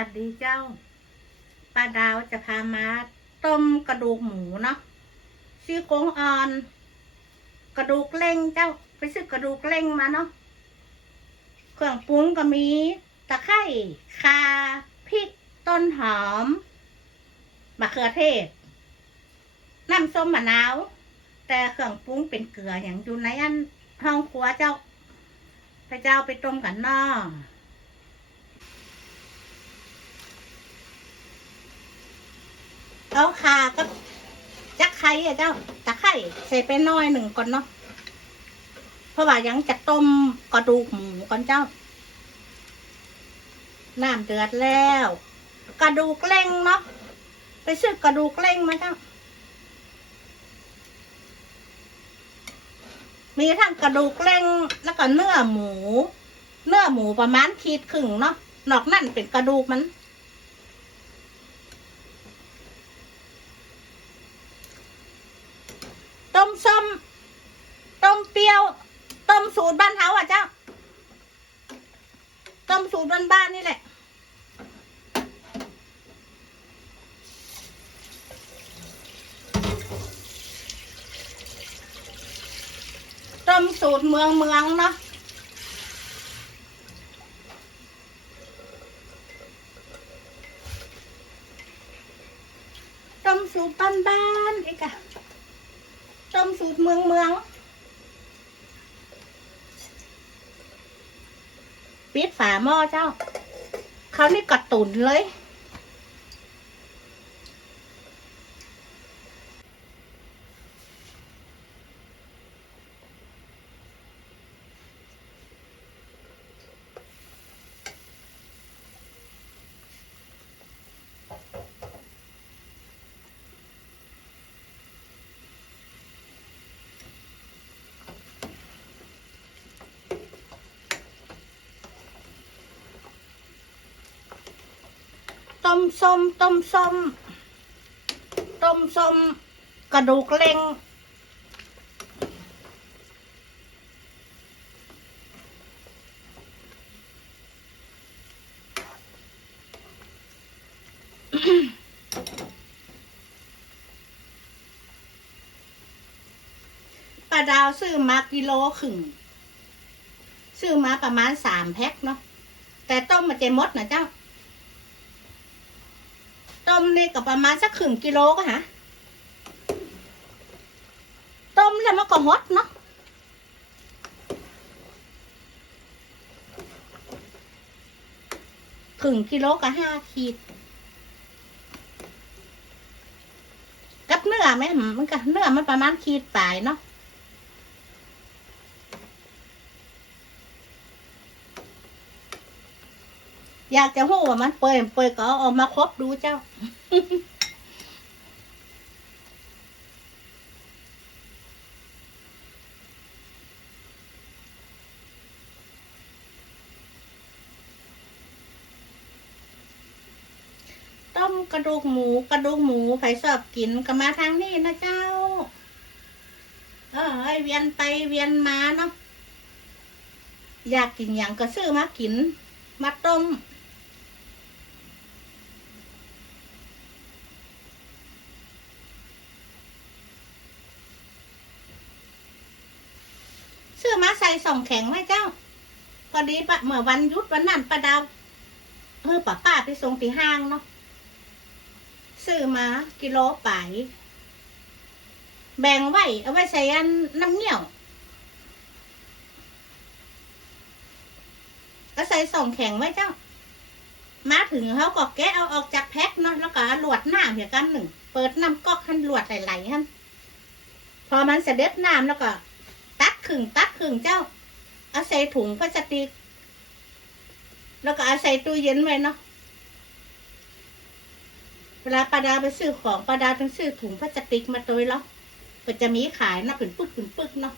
วัสดีเจ้าป้าดาวจะพามาต้มกระดูกหมูเนาะซี่โครงอ่อน กระดูกเล้งเจ้า ไปซื้อกระดูกเล้งมาเนาะเครื่องปรุงก็มีตะไคร้ข่าพริกต้นหอมมะเขือเทศ น้ำส้มมะนาว แต่เครื่องปรุงเป็นเกลืออย่างอยู่ในอันห้องครัวเจ้าพระเจ้าไปต้มกันเนาะ เอาขาก็จักไข่อะเจ้าตะไคร่ใส่ไปน้อยหนึ่งก่อนเนาะเพราะว่ายังจะต้มกระดูกหมูก่อนเจ้า น้ำเดือดแล้ว กระดูกเล้งเนาะไปซื้อกระดูกเล้งมาเจ้ามีทั้งกระดูกเล้งแล้วก็เนื้อหมู เนื้อหมูประมาณขีดครึ่งเนาะนอกนั่นเป็นกระดูกมัน ต้มส้ม ต้มเปรี้ยว ต้มสูตรบ้านเฮาอะเจ้า ต้มสูตรบ้านๆนี่แหละ ต้มสูตรเมืองเมืองเนาะต้มสูตรบ้านๆอีกอะ ต้มสูตรเมืองเมืองปิดฝาหม้อเจ้า เขาวนี่กระตุนเลย ต้มส้มต้มส้มต้มส้มกระดูกเล้งปลาดาวซื้อมากิโลครึ่งซื้อมาประมาณสามแพ็คเนาะแต่ต้มมาเจมดนะเจ้า ต้มนี่ก็ประมาณสักครึ่งกิโลก็ฮะต้มแล้วมันก็หดเนาะครึ่งกิโลก็ห้าขีด กับเนื้อไหมมันก็เนื้อมันประมาณขีดปลายเนาะ อยากจะหู้ว่ามันเปิดเปิดก็ออกมาครบดูเจ้า ต้มกระดูกหมูกระดูกหมูไผสอบกินก็มาทางนี้นะเจ้า เออไอเวียนไปเวียนมาเนาะอยากกินอย่างก็ซื้อมากิน มาต้ม ซื้อมาใส่ส่องแข็งไว้เจ้าพอดีปะเมื่อวันยุดวันนั้นประดาวเออป้าป้าไปส่งที่ห้างเนาะซื้อมากิโลไปแบ่งไว้ เอาไว้ใส่อันน้ำเงี้ยวก็ใส่ส่องแข็งไว้เจ้า มาถึงเขาก็แกะเอาออกจากแพ็คเนาะแล้วก็หลวดน้ำเดียวกันหนึ่ง เปิดน้ำก๊อกให้หลวดไหลๆฮันพอมันเสด็จน้ำแล้วก็ ขึงตัดขึงเจ้า เอาใส่ถุงพลาสติก แล้วก็เอาใส่ตู้เย็นไว้เนาะเวลาปลาดาไปซื้อของปลาดาต้องซื้อถุงพลาสติกมาตัวแล้วก็จะมีขายนะเป็นปึ๊กเป็นปึ๊กเนาะ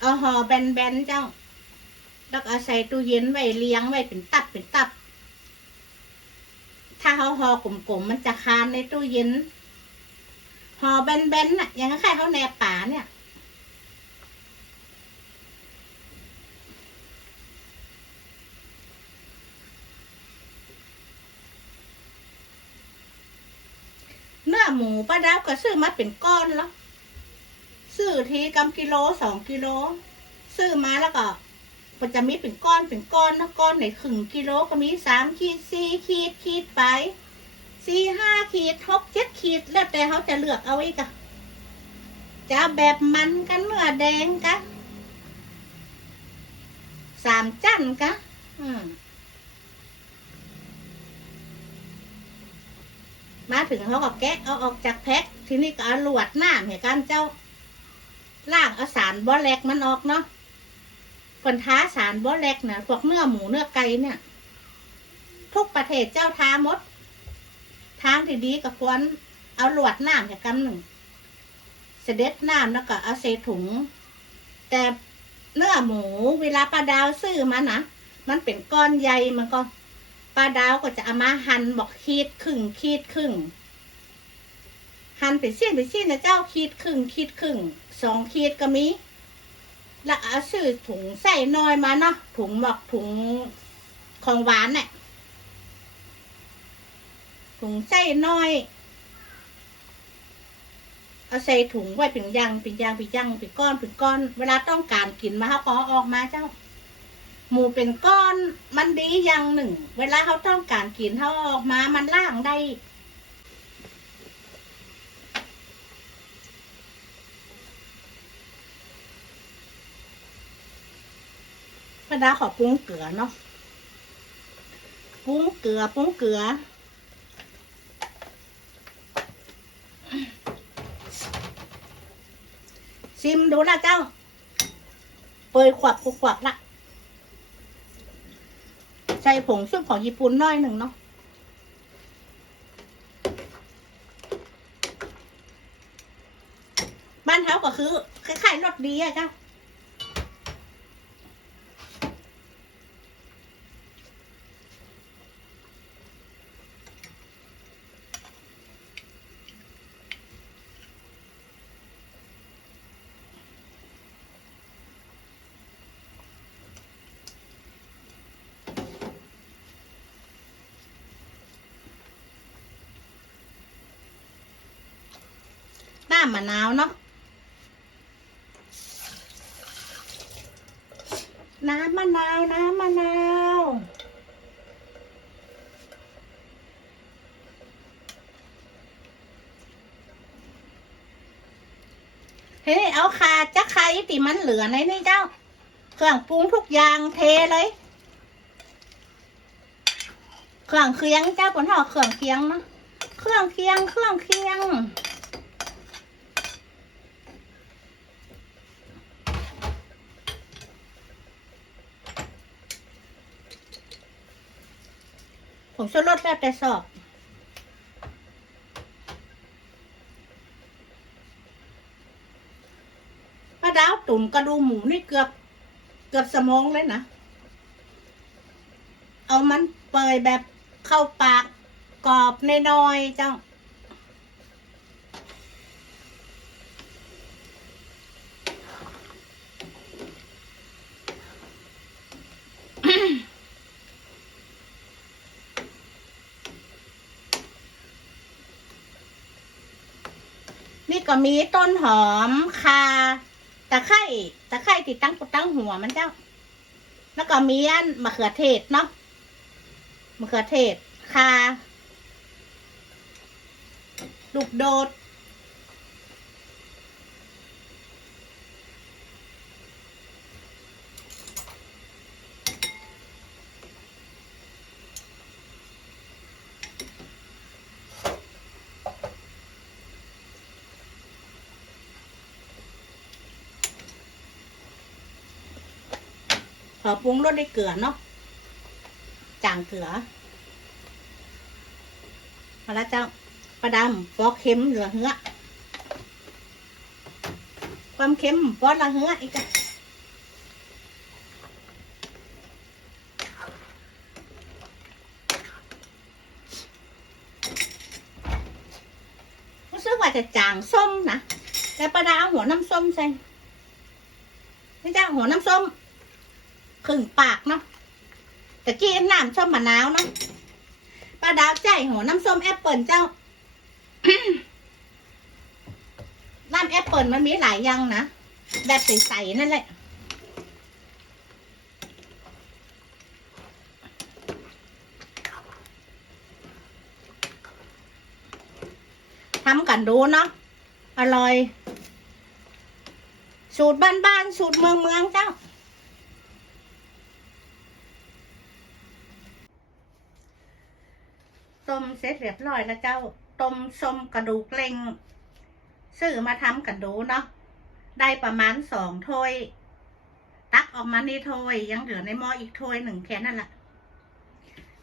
เอาห่อแบนๆเจ้า แล้วเอาใส่ตู้เย็นไว้เลี้ยงไว้เป็นตับเป็นตับ เขาห่อกลมๆมันจะคานในตู้เย็นห่อแบนๆน่ะ อย่างคล้ายๆเขาแนบป่าเนี่ย เนื้อหมูป้าดาวก็ซื้อมาเป็นก้อนแล้ว ซื้อทีกำกิโลสองกิโล ซื้อมาแล้วก็ มันจะมีเป็นก้อนเป็นก้อนนะก้อนไหนครึ่งกิโลก็มีสามขีดสี่ขีดขีดไปสี่ห้าขีดหกเจ็ดขีดแล้วแต่เขาจะเลือกเอาอีกอะจะเอาแบบมันกันเนื้อแดงกะสามจันกะอืมมาถึงเขาก็แกะเอาออกจากแพ็คทีนี้ก็เอาลวดหน้าเหมือนกันเจ้าล่างเอาสารบอแลกมันออกเนาะ คนท้าสารบอแลกเนี่ยพวกเนื้อหมูเนื้อไก่เนี่ย ทุกประเทศเจ้าท้าหมด ทางที่ดีก็ควรเอาลวดน้ำอย่างกันหนึ่ง เสด็จน้ำแล้วก็เอาเศษถุง แต่เนื้อหมูเวลาปลาดาวซื้อมานะมันเป็นก้อนใหญ่มันก็ปลาดาวก็จะเอามาหั่นบอกขีดครึ่งขีดครึ่งหั่นเป็นเส้นเป็นเส้นนะเจ้าขีดครึ่งขีดครึ่งสองขีดก็มี แล้วเอาซื้อถุงใส่น้อยมาเนาะถุงบอกถุงของหวานเนี่ยถุงใส่น้อย เอาใส่ถุงไว้เป็นยางเป็นยางเป็นยางเป็นก้อนเป็นก้อน เวลาต้องการกินมาเขาก็อออกมาเจ้า หมูเป็นก้อน มันดีอย่างหนึ่ง เวลาเขาต้องการกินเขาออกมา มันล่างได้ พระ ดาขอปรุงเกลือเนาะปรุงเกลือปรุงเกลือซิมดูละเจ้า เปยขวับขวับละใส่ผงซุปของญี่ปุ่นน้อยหนึ่งเนาะบ้านเท้าก็คือคล้ายๆรสดีอะเจ้า มะนาวเนาะน้ำมะนาว น้ำมะนาว เฮ้ยเอาขาจะไข่ติมันเหลือในนี่เจ้า เครื่องปรุงทุกอย่างเทเลย เครื่องเคียงเจ้าปนห่อเครื่องเคียงเนาะ เครื่องเคียง เครื่องเคียง ผงชูรสแล้วแต่ชอบป้าดาวตุ่มกระดูหมูนี่เกือบ เกือบสมองเลยนะ เอามันเปื่อยแบบเข้าปากกรอบน้อยๆเจ้า ก็มีต้นหอมคาตะไคร่ตะไคร่ติดตั้งปุดตั้งหัวมันเจ้า แล้วก็มีอันมะเขือเทศเนาะมะเขือเทศคาลูกโดด อปรุงรสด้วยเกลือเนาะจางเกลือมาแล้วเจ้าประดำปอกเค็มเหลือเหือความเค็มปอละเหืออีกอะรู้สึกว่าจะจางส้มนะแต่ป้าดาหัวน้ำส้มใส่นี่จ้าหัวน้ำส้ม ครึ่งปากเนาะตะกี้น้ำส้มมะนาวเนาะป้าดาวใจหัวน้ำส้มแอปเปิลเจ้า น้ำแอปเปิลมันมีหลายอยังนะ แบบใสๆนั่นแหละทำกันดูเนาะอร่อย สูตรบ้านๆสูตรเมืองเมืองๆเจ้า มเสร็จเรียบร้อยแล้วเจ้าต้มส้มกระดูกเล็งซื้อมาทำกันดูเนาะได้ประมาณสองถ้วย ตักออกมานี่ถ้วยยังเหลือในหม้ออีกถ้วยหนึ่งแค่นั้นแหละ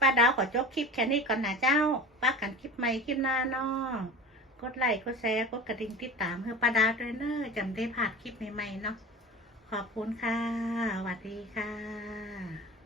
ป้าดาวขอจบคลิปแค่นี้ก่อนนะเจ้าป้ากันคลิปใหม่คลิปหน้าเนาะกดไลค์กดแชร์กดกระดิ่งติดตามเพื่อประดาวด้วยเนอร์จำได้ผ่านคลิปใหม่ๆเนาะขอบคุณค่ะสวัสดีค่ะ